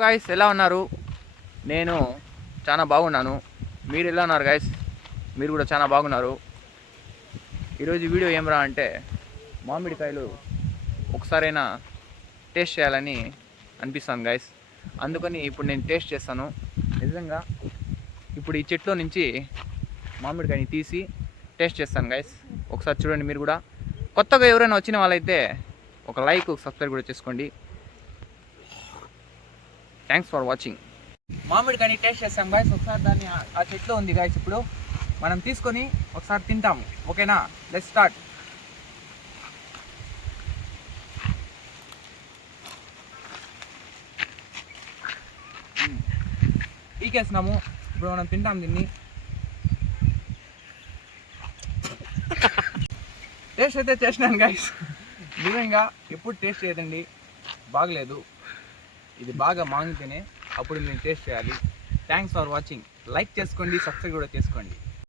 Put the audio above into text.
Guys ఎలా ఉన్నారు? నేను చాలా బాగున్నాను. మీరు ఎలా ఉన్నారు గాయస్? మీరు కూడా చాలా బాగున్నారు. ఈరోజు వీడియో ఏమరా అంటే మామిడికాయలు ఒకసారైనా టేస్ట్ చేయాలని అనిపిస్తాను గాయస్. అందుకని ఇప్పుడు నేను టేస్ట్ చేస్తాను. నిజంగా ఇప్పుడు ఈ చెట్లో నుంచి మామిడికాయని తీసి టేస్ట్ చేస్తాను గాయస్. ఒకసారి చూడండి మీరు కూడా. కొత్తగా ఎవరైనా వచ్చిన వాళ్ళైతే ఒక లైక్ సబ్స్క్రైబ్ కూడా చేసుకోండి. Thanks for watching. మామిడికాయని టేస్ట్ చేస్తాం గాయస్. ఒకసారి దాన్ని ఆ చెట్లో ఉంది గాయస్. ఇప్పుడు మనం తీసుకొని ఒకసారి తింటాము. ఓకేనా? Let's start. పీకేసినాము. ఇప్పుడు మనం తింటాం దీన్ని. టేస్ట్ అయితే చేసినాను గాయస్. నిజంగా ఎప్పుడు టేస్ట్ చేయదండి, బాగలేదు. ఇది బాగా మాగితేనే అప్పుడు నేను టేస్ట్ చేయాలి. Thanks for watching. లైక్ చేసుకోండి, సబ్స్క్రైబ్ కూడా చేసుకోండి.